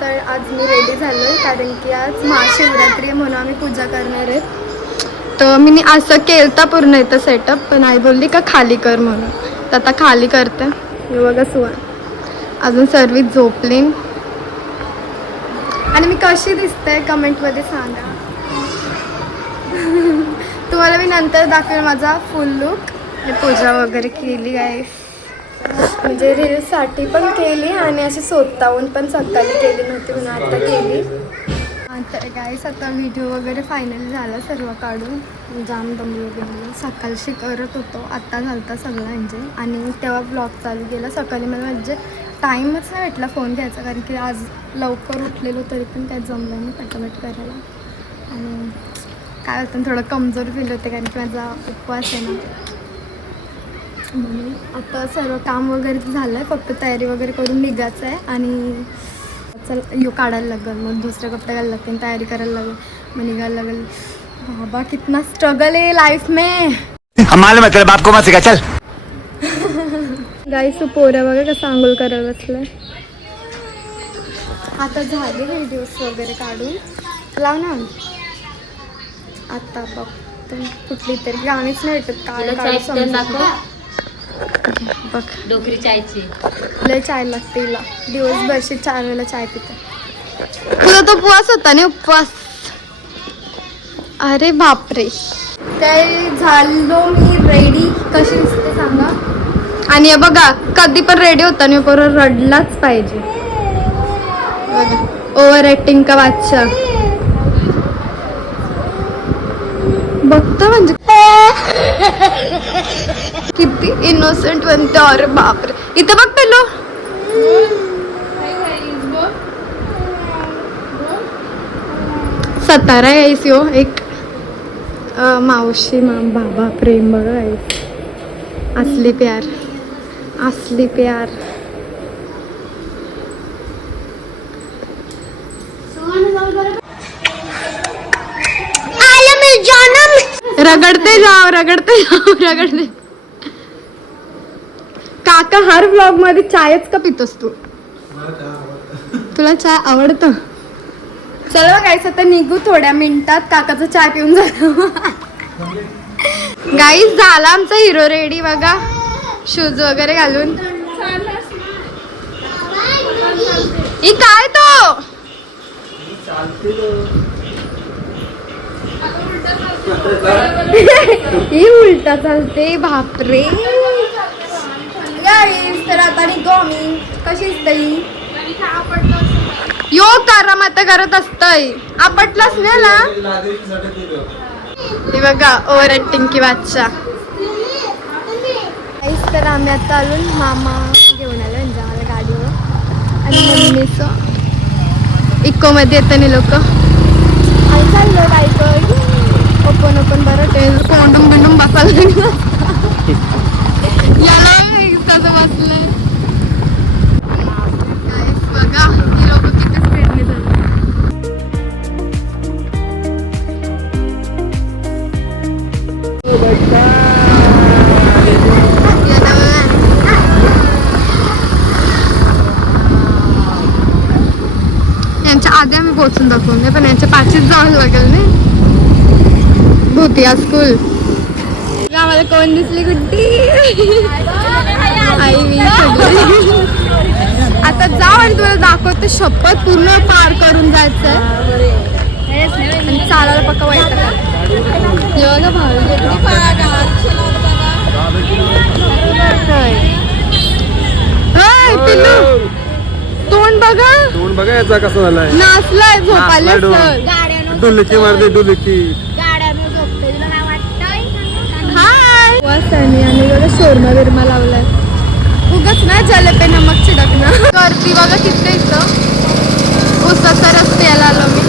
तर आज मी रेडी झालो आहे कारण की आज महाशिवरात्री आहे म्हणून आम्ही पूजा करणार आहे. तर मी असं केलं पूर्ण इथं सेटअप पण आई बोलली का खाली कर म्हणून. तर आता खाली करते. हे बघा सुवा अजून सर्विस झोपली. आणि मी कशी दिसते कमेंटमध्ये सांगा. तुम्हाला मी नंतर दाखवेल माझा फुल लुक पूजा वगैरे केली आहे म्हणजे रील्ससाठी पण केली आणि अशी स्वतःहून पण सकाळी केली नव्हती म्हणून आता केली. आता गाईस आता व्हिडिओ वगैरे फायनल झाला सर्व काढून. जाम दमलो गेलो सकाळशी करत होतो. आत्ता झालता सगळं म्हणजे. आणि तेव्हा ब्लॉग चालू केला. सकाळी मला म्हणजे टाईमच नाही भेटला फोन घ्यायचा. कारण की आज लवकर उठलेलो तरी पण त्यात जमलं नाही पटापट करायला. आणि काय होतं थोडं कमजोर फील होते कारण की माझा उपवास आहे ना. म्हणून. आता सर्व काम वगैरे झालं आहे फक्त तयारी वगैरे करून निघायचं आहे आणि चल यो काढायला लागेल मग दुसरे कपडे घालायला लागतील तयारी करायला लागेल मग निघायला लागेल. बाबा कितना स्ट्रगल आहे लाईफ में. हम मालूम है तेरे बाप को मत सिखा चल। गाईस पोऱ्या बघा कसं आंघोळ करायला बसलं आता झाले व्हिडिओज वगैरे काढून. लाव ना. आता बघ कुठली तरी. गाणीच नाही भेटत. काय तुला काढू बघ. डोकरी चायची. लय चाय लागते हिला. दिवसभरशी चार वेळेला चाय पिते. तुझा तो उपवास होता ना उपवास? अरे बापरे. ते झालो मी रेडी कशी दिसते सांगा? आणि हे बघा कधी पण रेडी होता ना बरोबर रडलाच पाहिजे. ओव्हर ऍक्टिंग का बादशाह बघतो म्हणजे. इनोसेंट बनते और बापरे इथं बघ पेलो सतारा यायस यो एक मावशी माम बाबा प्रेम बघा असली प्यार असली प्यार रगडते जाव रगडते जाव रगडते काका हर ब्लॉगमध्ये चायच का पितोस तू? तुला चाय आवडतं? चला गाईस आता निघू थोड्या मिनिटात. काकाचा चाय पिऊन झालं गाईस झाला आमचा हिरो रेडी बघा. शूज वगैरे घालून. काय तो? ही उलटा चालते बापरे. गाईस तर आता निघू आम्ही कशी असते यो कारण आता करत असतय. आपटलाच नाही ना हे बघा ओव्हर ऍक्टिंग की बादशा काहीच तर आम्ही आता आलो मामा घेऊन आलो म्हणजे आम्हाला गाडीवर. आणि मम्मीचं. इकोमध्ये येतं लोक. आणि चाललं बाईक ओपन ओपन बरं. ते कोंडून बिंडून बसायला लागलं. कसं बसलंय बघा ही लोक किती स्पीडने चालतात यांच्या आधी आम्ही पोहोचून दाखवून नाही पण यांच्या पाचीच जावं लागेल नाही. भूतिया स्कूल आम्हाला कोण दिसली गुड्डी आई मी सगळी. आता जाऊ आणि तुला दाखवते शपथ पूर्ण पार करून जायचंय. आणि चालायला पक्का वाईट बघा भाऊ पिल्लू. तोंड बघा. तोंड बघा याचा कसा झालाय? नाचलाय सर डुलकी मारते डुलकी. हाय आणि बघा शोरमा बिरमा लावलाय. उगच ना पे नमक चिडकणं गर्दी बघा किती इथं. उसाचा रस्त्याला आलो मी.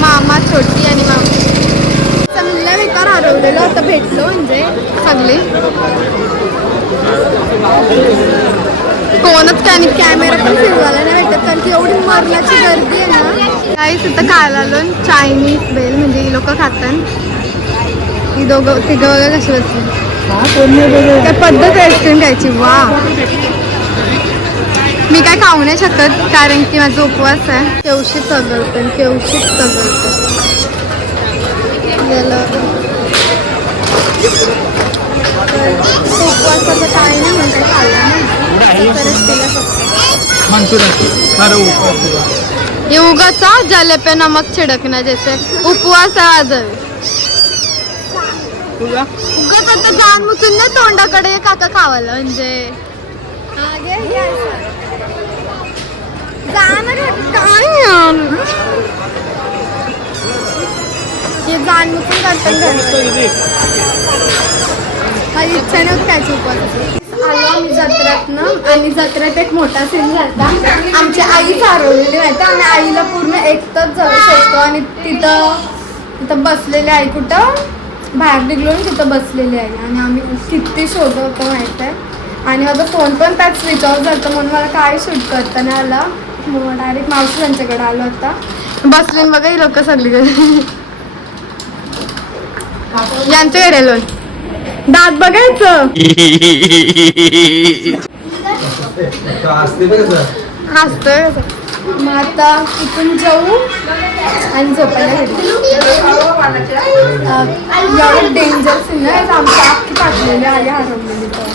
मामा छोटी आणि मामा. चांगल्या विकार हरवलेलो आता भेटलो म्हणजे सगळे. कोणच काय कॅमेरा पण फिरवायला नाही भेटत कारण की एवढी मरणाची गर्दी आहे ना. काहीच इथं खायला आलो चायनीज बेल म्हणजे ही लोक खातात. ही दोघं तिघं वगैरे कशी बसली. काय पद्धत आईस्क्रीम घ्यायची. वा. मी काय खाऊ नाही शकत कारण की माझा उपवास आहे. केवशी चगलते केवशी चगलते गेलं उपवासाचं काय नाही म्हणते खाल्लं नाही. केलं फक्त. उगाचा जले पे नमक छिड़कना जैसे. उपवास आहे आज. उगाच आता जाण मुचून नाही तोंडाकडे काका खावायला म्हणजे. जाणार काय यार? हे जाण मुचून माझी इच्छा नव्हती खायची उपवास आलो आम्ही जत्रेतनं आणि जत्रात एक मोठा सीन झाला आमची आई हरवलेली माहिती आणि आईला पूर्ण एकटंच जाऊ शकतो आणि तिथं तिथं बसलेली आई कुठं? बाहेर निघलो आणि तिथं बसलेली आहे. आणि आम्ही किती शोधत होतो माहीत आहे? आणि माझा फोन पण त्यात स्विच ऑफ झाला म्हणून मला काय शूट करता नाही आला. मग डायरेक्ट मावशी त्यांच्याकडे आलो होता. बसले बघा ही लोक सगळी यांच्याकडे आलो. दात बघायचं. हसतोय मग आता इथून जाऊ आणि झोपायला एवढं डेंजर सीन आहे आमच्या अख्खी पाठलेली आई हरवलेली तर.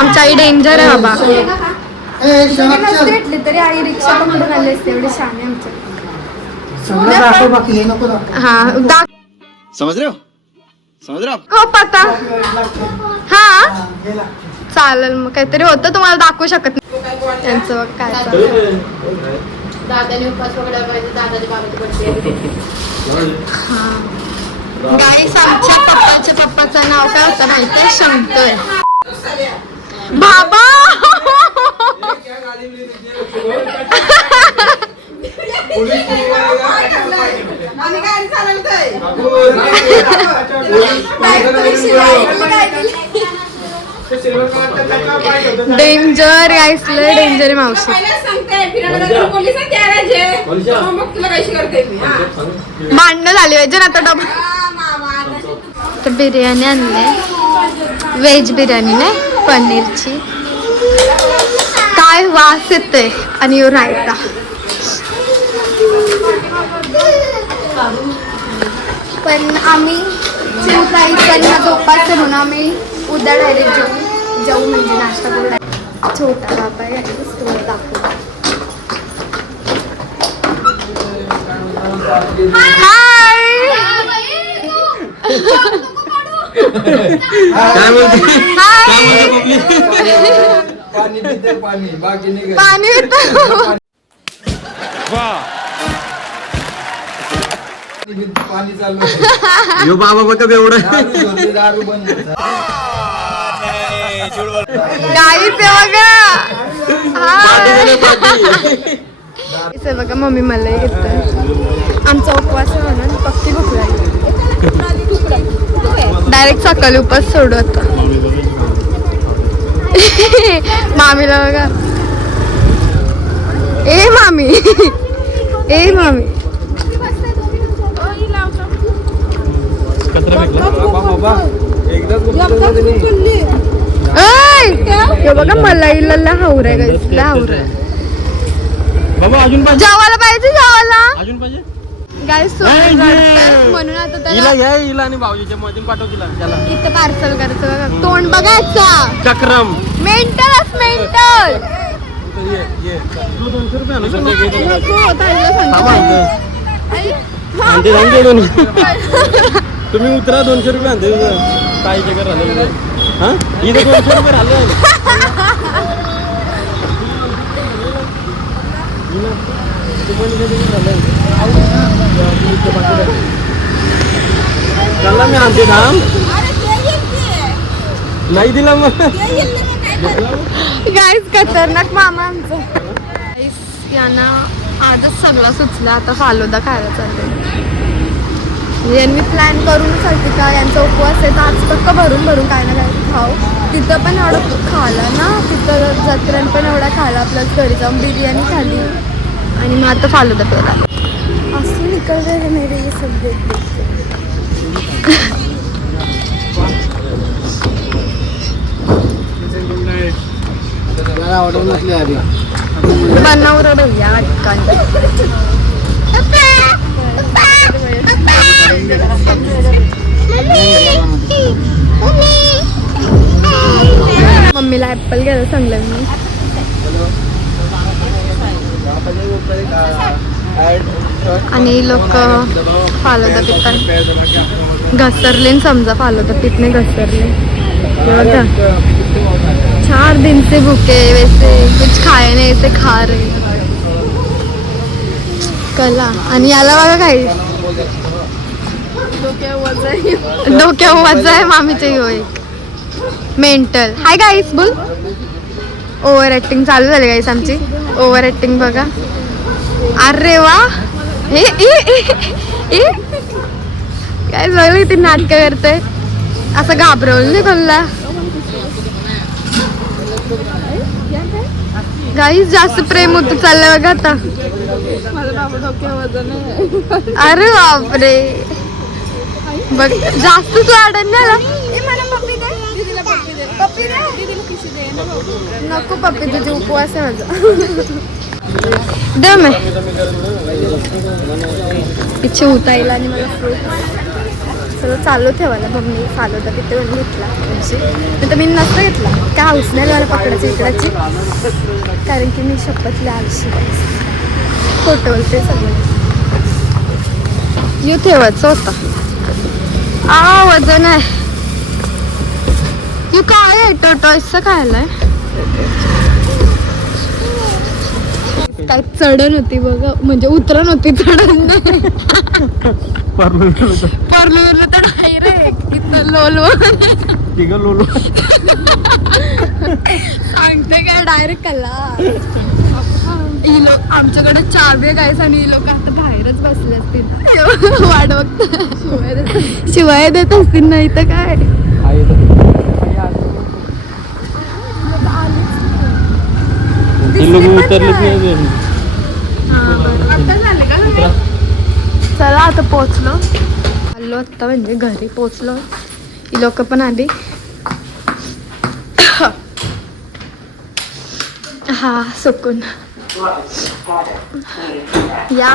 आमची आई डेंजर आहे बाबा. जरी नसती भेटली तरी आई रिक्षा पकडून आली असते एवढी शान आहे आमच्या हा दाख समझ रहे हो समझ रहे हो आप? हो पता हा? चालेल मग काहीतरी होतं तुम्हाला दाखवू शकत नाही. त्यांचं बघ काय चाललंय. दादाने उपास पकडायला पाहिजे दादाच्या बाबाची बर्थडे गाईस आमच्या पप्पाच्या पप्पाचं नाव काय होतं माहितीये शंकर. बाबा! डेंजर गाईसलं डेंजर मावशी. भांडणं झाली पाहिजे ना आता डबा तर बिर्याणी आणली. व्हेज बिर्याणी नाही पनीरची. काय वास येते आणि यो रायता. पण आम्ही माझा उपास आहे म्हणून आम्ही उद्या डायरेक्ट जाऊ. जाऊ म्हणजे नाश्ता करू direct. छोटा बाबा आहे दाखवू काय बोलते? हाय पाणी पिते पाणी बाकी नाही पाणी येतं पाणी चालू यो बाबा बघा एवढं दारू बंद. आहे बघा. मम्मी मला घेत आमचा उपवास म्हणून पक्की भूक लागली. डायरेक्ट सकाळी उपवास सोडू आता. मामीला बघा. ए मामी. ए मामी. बाबा एकदाच ऐ! बघा मला इला हावर आहे गाईस हावर आहे. बाबा अजून पाहिजे? जेवायला पाहिजे जेवायला. अजून पाहिजे? गाय म्हणून आता त्याला हिला घ्या हिला आणि भाऊजीच्या मधून पाठव तिला त्याला. इथं पार्सल करायचं बघा. तोंड बघायचा. चक्रम. मेंटल मेंटल ये ये. तू दोनशे रुपये तुम्ही उतरा दोनशे रुपये आणते. जगर राहिले हा? इथे दोनशे रुपये राहिले चला मी आणते धाम. नाही दिला मग. गाईस खतरनाक मामा आमचं. गाईस यांना आजच सगळं सुचलं. आता फालोदा खायला चालले यांनी प्लॅन करून चालते का? यांचा उपवास आहे तर आज पक्क भरून भरून काय ना काय. खाऊ. तिथं पण एवढं खाल्लं ना तिथं जत्रेन पण एवढा खाला प्लस घरी जाऊन बिर्याणी खाली आणि मग आता फालुदा प्यायला. असं निकल रहे मेरे ये सब देख देख के. नसली ऍपल घ्यायला सांगलं मी. आणि लोक फालुदा पितात घसरले न समजा फालुदा पितने घसरले बघा चार दिन से भूखे वैसे. कुछ खाए नाही ते खा रे कला. आणि याला बघा काही डोक्या वजा आहे. मामीचे हो एक. मेंटल. हाय गाईस बोल. ओव्हर ॲक्टिंग चालू झाली गाईस आमची. ओव्हर ॲक्टिंग बघा. अरे वा. हे काय सगळं ती नाटकं करते असं घाबरवलं नाही कोणला? गाईस जास्त प्रेम होत चाललं बघा आता. अरे बापरे. बघ जास्तच वाढन ना नको पप्पी तुझे उपवास आहे माझा. दे आहे इच्छा उतायला आणि मला फ्रूट सगळं चालू ठेवायला मम्मी चालवता होता तिथे म्हणून घेतला. म्हणजे नाही तर मी नसतं घेतला. काय हाऊस नाही मला पकडायची इकडाची कारण की मी शपथले आळशी खोटं सगळं. यू ठेवायचं होता. आ वजन आहे. यू काय आहे? टोटॉईसचं खायला काय चढण होती बघा. म्हणजे उतरण होती चढण. परलूरला तर डायरेक्ट इथं लोल तिघं लोलो सांगते काय डायरेक्ट कला ही लोक आमच्याकडे चार बेग आहे आणि ही लोक आता बाहेरच बसले असतील. वाट बघता. शिवाय देत असतील. नाही तर काय ती लोक उतरलीच नाही चला आता पोचलो आलो आत्ता म्हणजे घरी पोचलो ही लोक पण आली. हा सुकून. या.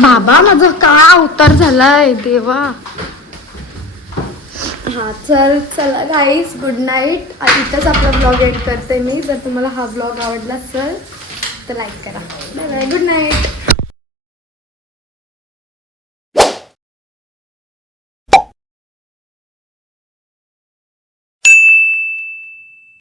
बाबा माझा काय अवतार झालाय देवा. हां चल चला गाईज गुड नाईट इथंच आपला ब्लॉग एड करते मी. जर तुम्हाला हा ब्लॉग आवडला असेल तर लाईक करा. Bye bye good night